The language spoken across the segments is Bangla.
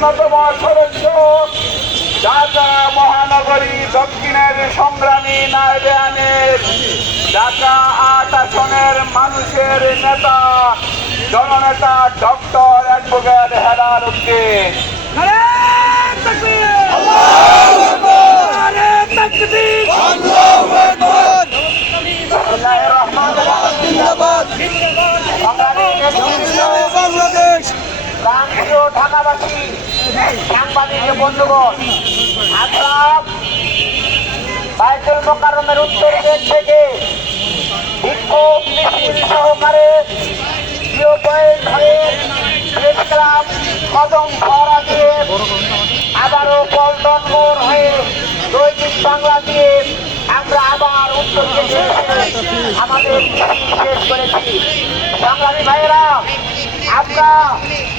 অন্যতম সদস্য ঢাকা মহানগরী দক্ষিণের সংগ্রামী নায়বেয়ানের ঢাকা আট আসনের মানুষের নেতা, জননেতা ডক্টর অ্যাডভোকেট হেলাল উদ্দিন। ঢাকাবাসী সাংবাদিক বন্ধুগণ আমরা বাইতুল মোকারমের উত্তর গেট থেকে বিক্ষোভ মিছিল সহকারে কদম খরা দিয়ে আবারও পল্টন মোড় হয়ে দৈনিক বাংলা দিয়ে আমরা আবার উত্তর গেটে আমাদের শেষ করেছি। সংগ্রামী ভাইয়েরা আমরা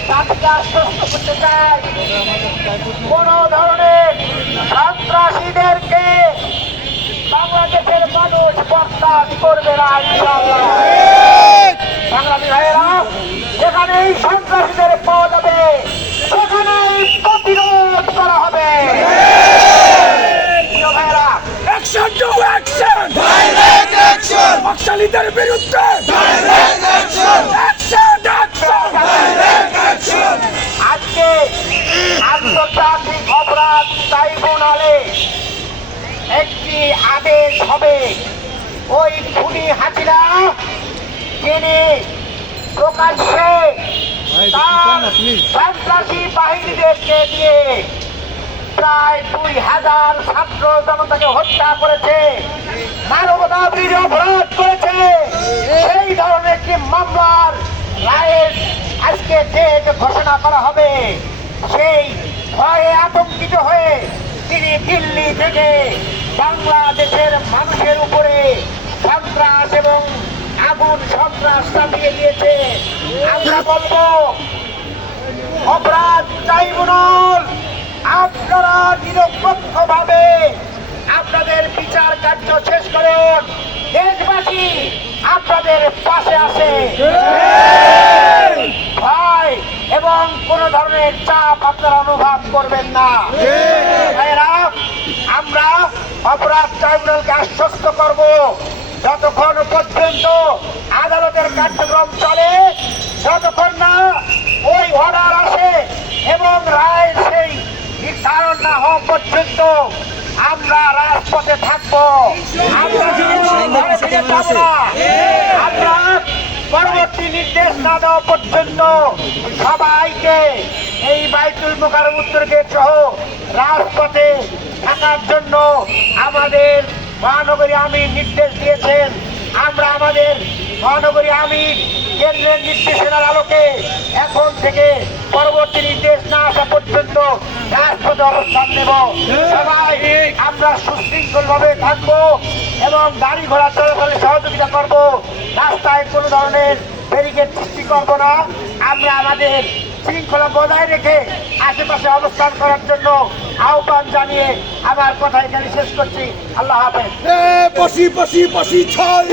তাদেরকে আশ্বস্ত করতে চাই। কোন ধরনের সন্ত্রাসীদেরকে বাংলাদেশের মানুষ বরদাস্ত করবে না ইনশাআল্লাহ। সংগ্রামী ভাইয়েরা যেখানেই সন্ত্রাসীদের পাওয়া যাবে সেখানেই প্রতিরোধ করা হবে। ভাইয়েরা অ্যাকশন টু অ্যাকশন action! বিরুদ্ধে! আন্তর্জাতিক অপরাধ ট্রাইব্যুনালে একটি আদেশ হবে। ওই খুনি হাসিনা তিনি প্রকাশ্যে সন্ত্রাসী বাহিনীদেরকে দিয়ে প্রায় দুই হাজার ছাত্র জনতাকে হত্যা করেছে মানবতা বিরোধী অপরাধ করেছে। সেই ধরনের একটি মামলার রায়ের আজকে ডেট ঘোষণা করা হবে। সেই ভয়ে আতঙ্কিত হয়ে তিনি দিল্লি থেকে বাংলাদেশের মানুষের উপরে সন্ত্রাস এবং আগুন সন্ত্রাস চাপিয়ে দিয়েছে। আমরা বলব, অপরাধ ট্রাইব্যুনাল, আপনারা নিরপেক্ষভাবে আপনাদের বিচার কার্য শেষ করুন। দেশবাসী আপনাদের পাশে আছে। এবং কোন ধরনের চাপ আপনারা অনুভব করবেন না। আমরা অপরাধ ট্রাইব্যুনালকে আশ্বস্ত করব। যতক্ষণ পর্যন্ত আদালতের কার্যক্রম চলে যতক্ষণ না ওই অর্ডার আসে এবং রায় সেই নির্ধারণ না হওয়া পর্যন্ত আমরা রাজপথে থাকব। আমরা আমরা পরবর্তী নির্দেশ না দেওয়া পর্যন্ত সবাইকে এই বাইতুল মোকারম উত্তর গেট সহ রাজপথে থাকার জন্য আমাদের মহানগরী আমি নির্দেশ দিয়েছেন। আমরা আমাদের মহানগরী আমির কেন্দ্রের নির্দেশনার আলোকে এখন থেকে পরবর্তী নির্দেশ না আসা পর্যন্ত রাজপথে অবস্থান নেব। সবাই আমরা সুশৃঙ্খল ভাবে থাকব এবং গাড়ি ঘোড়া চলাচলে সহযোগিতা করব। রাস্তায় কোনো ধরনের ব্যারিকেড সৃষ্টি করব না। আমরা আমাদের শৃঙ্খলা বজায় রেখে আশেপাশে অবস্থান করার জন্য আহ্বান জানিয়ে আমার কথা এখানে শেষ করছি। আল্লাহ হাফেজ। এ পশি পশি পশি ছয়।